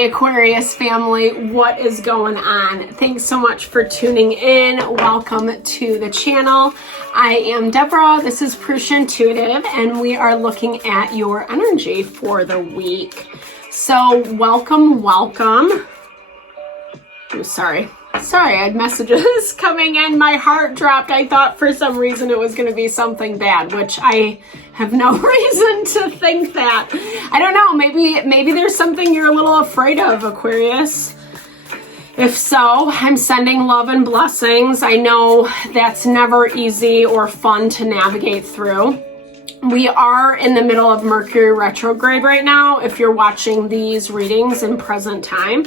Hey Aquarius family, what is going on? Thanks so much for tuning in. Welcome to the channel. I am Deborah, this is Purusha Intuitive, and we are looking at your energy for the week. So welcome. I'm sorry, I had messages coming in. My heart dropped. I thought for some reason it was going to be something bad, which I have no reason to think that. I don't know, maybe there's something you're a little afraid of, Aquarius. If so, I'm sending love and blessings. I know that's never easy or fun to navigate through. We are in the middle of Mercury retrograde right now, if you're watching these readings in present time.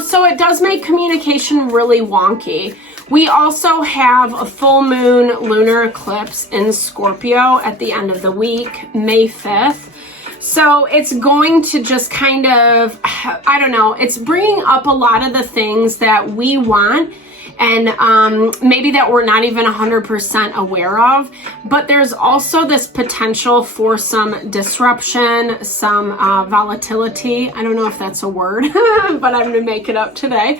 So it does make communication really wonky. We also have a full moon lunar eclipse in Scorpio at the end of the week, May 5th. So it's going to just kind of, I don't know, it's bringing up a lot of the things that we want and maybe that we're not even 100% aware of, but there's also this potential for some disruption, some volatility. I don't know if that's a word, but I'm gonna make it up today.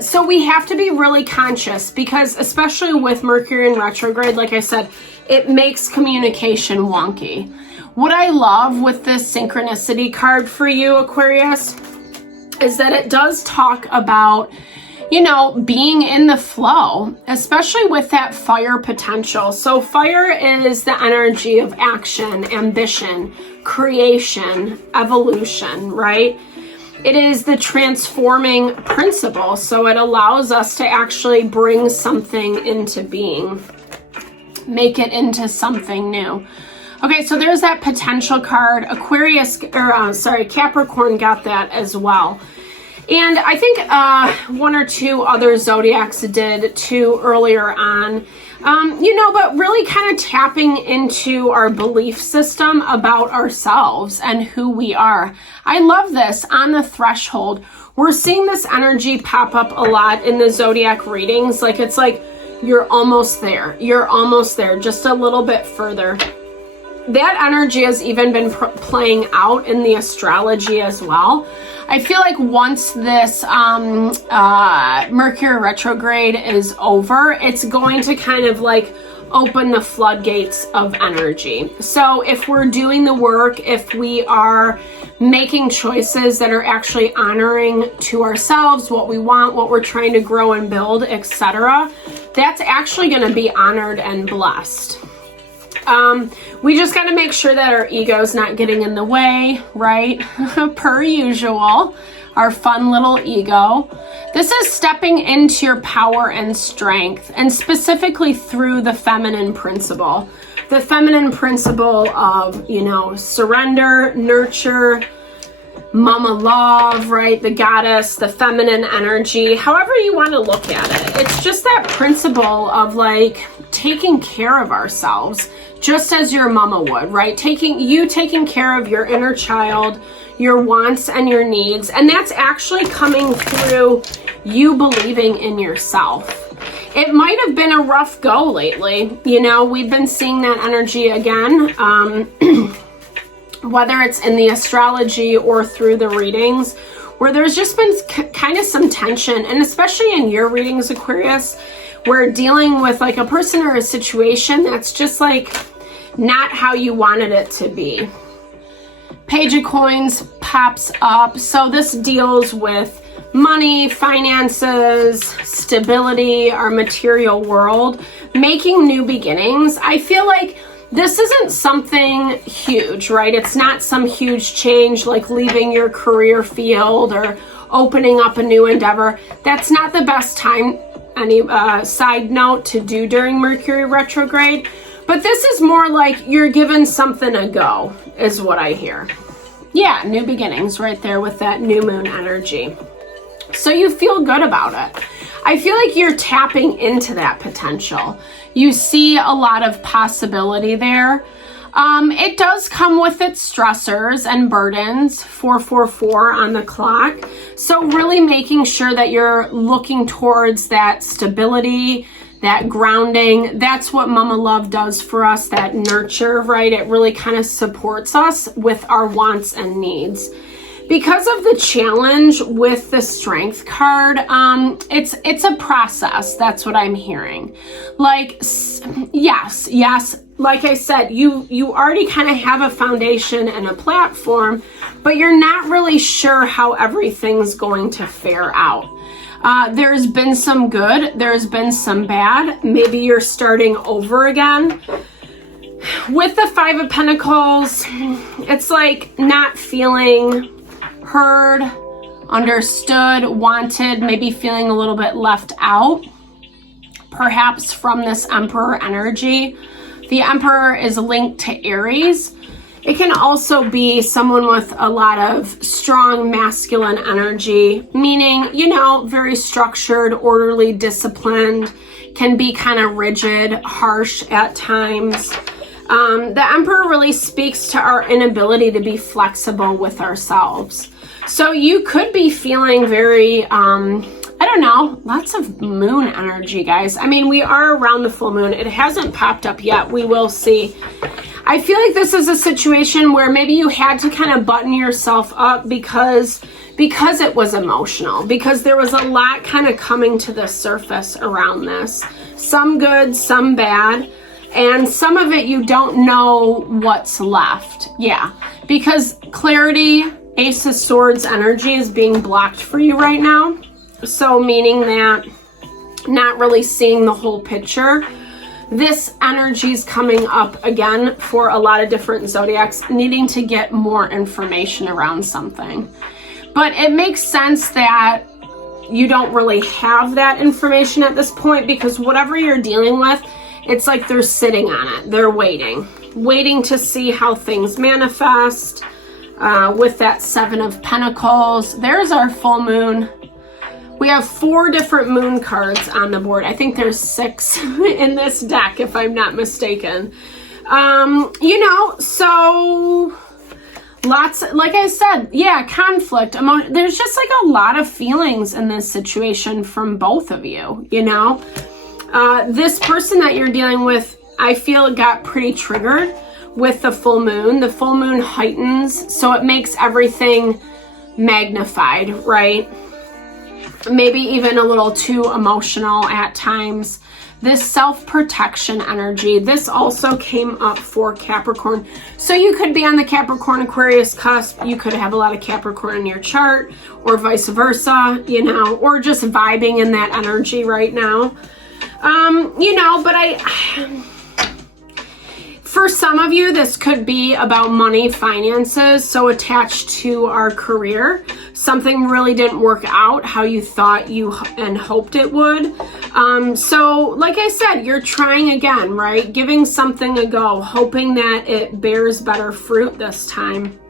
So we have to be really conscious because especially with Mercury in retrograde, like I said, it makes communication wonky. What I love with this synchronicity card for you, Aquarius, is that it does talk about, being in the flow, especially with that fire potential. So fire is the energy of action, ambition, creation, evolution, right? It is the transforming principle. So it allows us to actually bring something into being, make it into something new. Okay, so there's that potential card. Capricorn got that as well. And I think one or two other zodiacs did too earlier on. But really kind of tapping into our belief system about ourselves and who we are. I love this on the threshold. We're seeing this energy pop up a lot in the zodiac readings. It's like you're almost there. You're almost there, just a little bit further. That energy has even been playing out in the astrology as well. I feel like once this Mercury retrograde is over, it's going to kind of open the floodgates of energy. So if we're doing the work, if we are making choices that are actually honoring to ourselves, what we want, what we're trying to grow and build, etc., that's actually going to be honored and blessed. We just got to make sure that our ego's not getting in the way, right? Per usual, our fun little ego. This is stepping into your power and strength, and specifically through the feminine principle. The feminine principle of, surrender, nurture, mama love, right? The goddess, the feminine energy, however you want to look at it. It's just that principle of taking care of ourselves, just as your mama would, right? Taking care of your inner child, your wants and your needs. And that's actually coming through you believing in yourself. It might have been a rough go lately. We've been seeing that energy again, whether it's in the astrology or through the readings, where there's just been kind of some tension. And especially in your readings, Aquarius, we're dealing with a person or a situation that's just not how you wanted it to be. Page of Coins pops up. So this deals with money, finances, stability, our material world, making new beginnings. I feel like this isn't something huge, right? It's not some huge change like leaving your career field or opening up a new endeavor. That's not the best time, any side note, to do during Mercury retrograde. But this is more like you're giving something a go, is what I hear. Yeah, new beginnings right there with that new moon energy. So you feel good about it. I feel like you're tapping into that potential. You see a lot of possibility there. It does come with its stressors and burdens, 444 on the clock. So really making sure that you're looking towards that stability, that grounding. That's what Mama Love does for us, that nurture, right? It really kind of supports us with our wants and needs. Because of the challenge with the Strength card, it's a process. That's what I'm hearing. Like, yes. Like I said, you already kind of have a foundation and a platform, but you're not really sure how everything's going to fare out. There's been some good, there's been some bad. Maybe you're starting over again. With the Five of Pentacles, it's like not feeling heard, understood, wanted, maybe feeling a little bit left out, perhaps from this Emperor energy. The Emperor is linked to Aries. It can also be someone with a lot of strong masculine energy, meaning, you know, very structured, orderly, disciplined, can be kind of rigid, harsh at times. The Emperor really speaks to our inability to be flexible with ourselves. So you could be feeling very, I don't know, lots of moon energy, guys. I mean, we are around the full moon. It hasn't popped up yet. We will see. I feel like this is a situation where maybe you had to kind of button yourself up because it was emotional, because there was a lot kind of coming to the surface around this. Some good, some bad, and some of it you don't know what's left. Yeah, because clarity, Ace of Swords energy is being blocked for you right now. So meaning that not really seeing the whole picture. This energy is coming up again for a lot of different zodiacs, needing to get more information around something. But it makes sense that you don't really have that information at this point, because whatever you're dealing with, it's like they're sitting on it. They're waiting to see how things manifest. With that Seven of Pentacles, there's our full moon. We have 4 different moon cards on the board. I think there's 6 in this deck, if I'm not mistaken. You know, so lots, like I said, yeah, conflict, there's just like a lot of feelings in this situation from both of you, you know. This person that you're dealing with, I feel got pretty triggered with the full moon. The full moon heightens, so it makes everything magnified, right? Maybe even a little too emotional at times. This self-protection energy, this also came up for Capricorn. So you could be on the Capricorn Aquarius cusp. You could have a lot of Capricorn in your chart, or vice versa, you know, or just vibing in that energy right now. You know, but for some of you, this could be about money, finances, so attached to our career. Something really didn't work out how you thought you and hoped it would. So like I said, you're trying again, right? Giving something a go, hoping that it bears better fruit this time.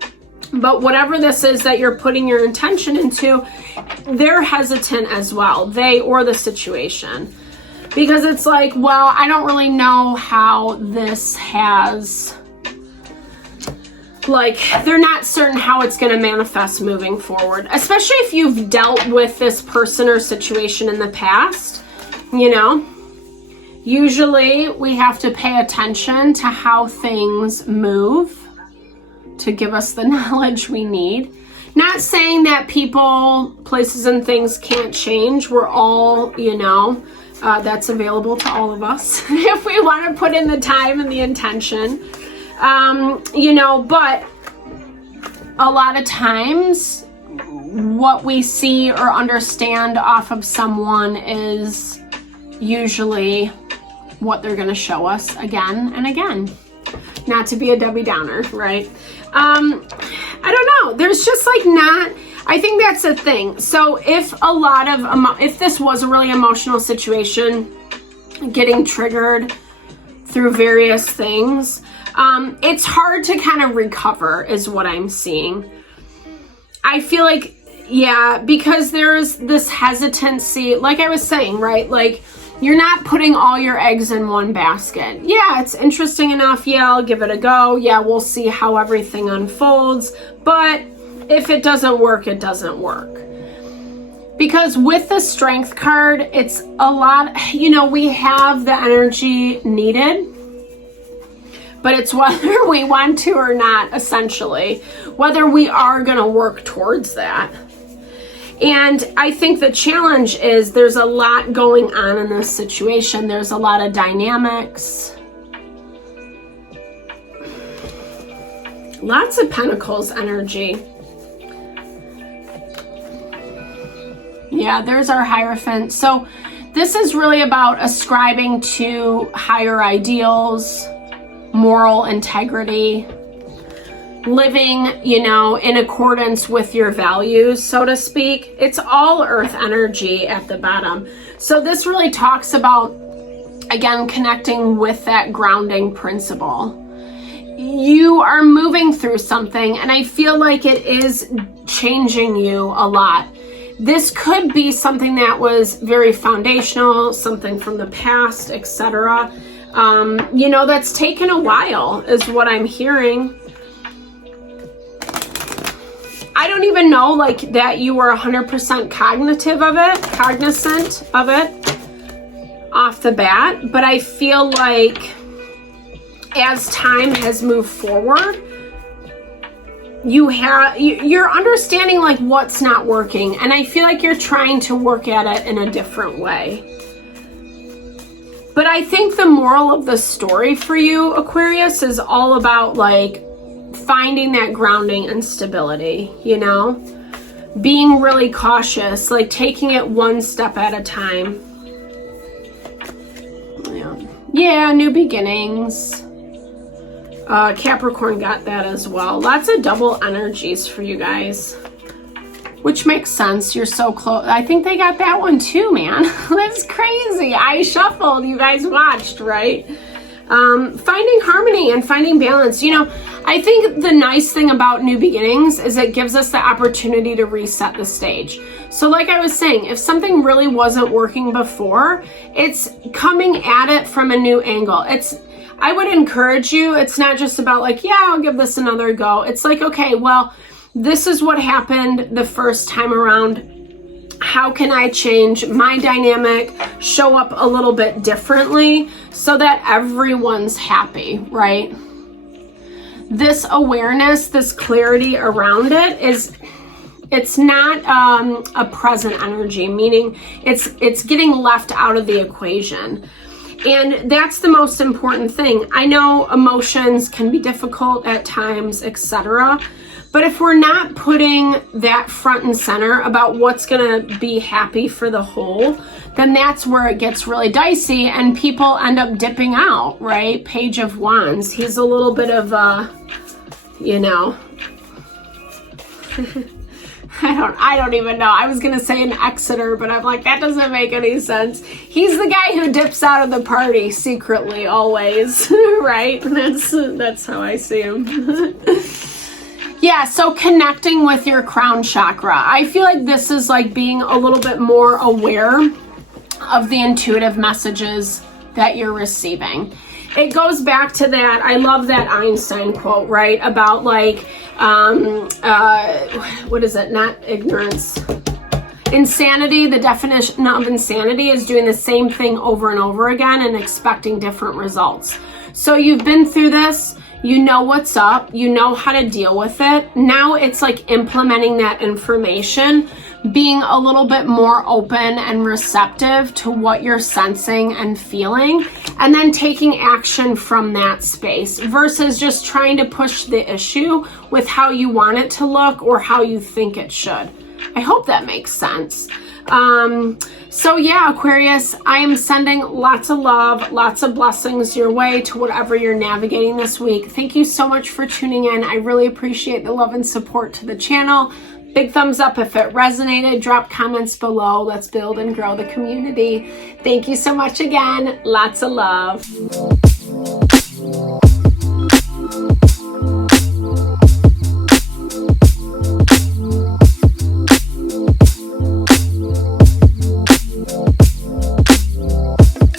But whatever this is that you're putting your intention into, they're hesitant as well, they or the situation. Because it's like, well, I don't really know how this has, like, they're not certain how it's going to manifest moving forward. Especially if you've dealt with this person or situation in the past, you know. Usually we have to pay attention to how things move to give us the knowledge we need. Not saying that people, places, and things can't change. We're all, you know, that's available to all of us if we want to put in the time and the intention, you know, but a lot of times what we see or understand off of someone is usually what they're going to show us again and again. Not to be a Debbie Downer, right? I don't know. There's just like not... I think that's the thing. So if if this was a really emotional situation, getting triggered through various things, it's hard to kind of recover is what I'm seeing. I feel like, yeah, because there's this hesitancy, like I was saying, right? Like, you're not putting all your eggs in one basket. Yeah, it's interesting enough. Yeah, I'll give it a go. Yeah, we'll see how everything unfolds. But if it doesn't work, it doesn't work. Because with the Strength card, it's a lot, you know, we have the energy needed, but it's whether we want to or not, essentially, whether we are going to work towards that. And I think the challenge is there's a lot going on in this situation. There's a lot of dynamics. Lots of Pentacles energy. Yeah, there's our Hierophant. So this is really about ascribing to higher ideals, moral integrity, living, you know, in accordance with your values, so to speak. It's all earth energy at the bottom. So this really talks about, again, connecting with that grounding principle. You are moving through something, and I feel like it is changing you a lot. This could be something that was very foundational, something from the past, etc. You know, that's taken a while, is what I'm hearing. I don't even know, like, that you were 100% cognizant of it off the bat, but I feel like as time has moved forward, you're understanding like what's not working, and I feel like you're trying to work at it in a different way. But I think the moral of the story for you, Aquarius, is all about like finding that grounding and stability, you know, being really cautious, like taking it one step at a time. Yeah, new beginnings. Capricorn got that as well. Lots of double energies for you guys, which makes sense. You're so close. I think they got that one too, man. That's crazy. I shuffled. You guys watched, right? Finding harmony and finding balance. You know, I think the nice thing about new beginnings is it gives us the opportunity to reset the stage. So like I was saying, if something really wasn't working before, it's coming at it from a new angle. I would encourage you, it's not just about like, yeah, I'll give this another go. It's like, okay, well, this is what happened the first time around. How can I change my dynamic, show up a little bit differently so that everyone's happy, right? This awareness, this clarity around it it's not a present energy, meaning it's getting left out of the equation. And that's the most important thing. I know emotions can be difficult at times, etc. But if we're not putting that front and center about what's going to be happy for the whole, then that's where it gets really dicey and people end up dipping out, right? Page of Wands. He's a little bit of you know, I don't even know. I was going to say an Exeter, but I'm like, that doesn't make any sense. He's the guy who dips out of the party secretly, always, right? That's how I see him. Yeah, so connecting with your crown chakra. I feel like this is like being a little bit more aware of the intuitive messages that you're receiving. It goes back to that. I love that Einstein quote, right? About like, what is it? Not ignorance. Insanity. The definition of insanity is doing the same thing over and over again and expecting different results. So you've been through this. You know what's up. You know how to deal with it. Now it's like implementing that information, being a little bit more open and receptive to what you're sensing and feeling, and then taking action from that space versus just trying to push the issue with how you want it to look or how you think it should. I hope that makes sense. So yeah, Aquarius, I am sending lots of love, lots of blessings your way to whatever you're navigating this week. Thank you so much for tuning in. I really appreciate the love and support to the channel. Big thumbs up if it resonated. Drop comments below. Let's build and grow the community. Thank you so much again. Lots of love.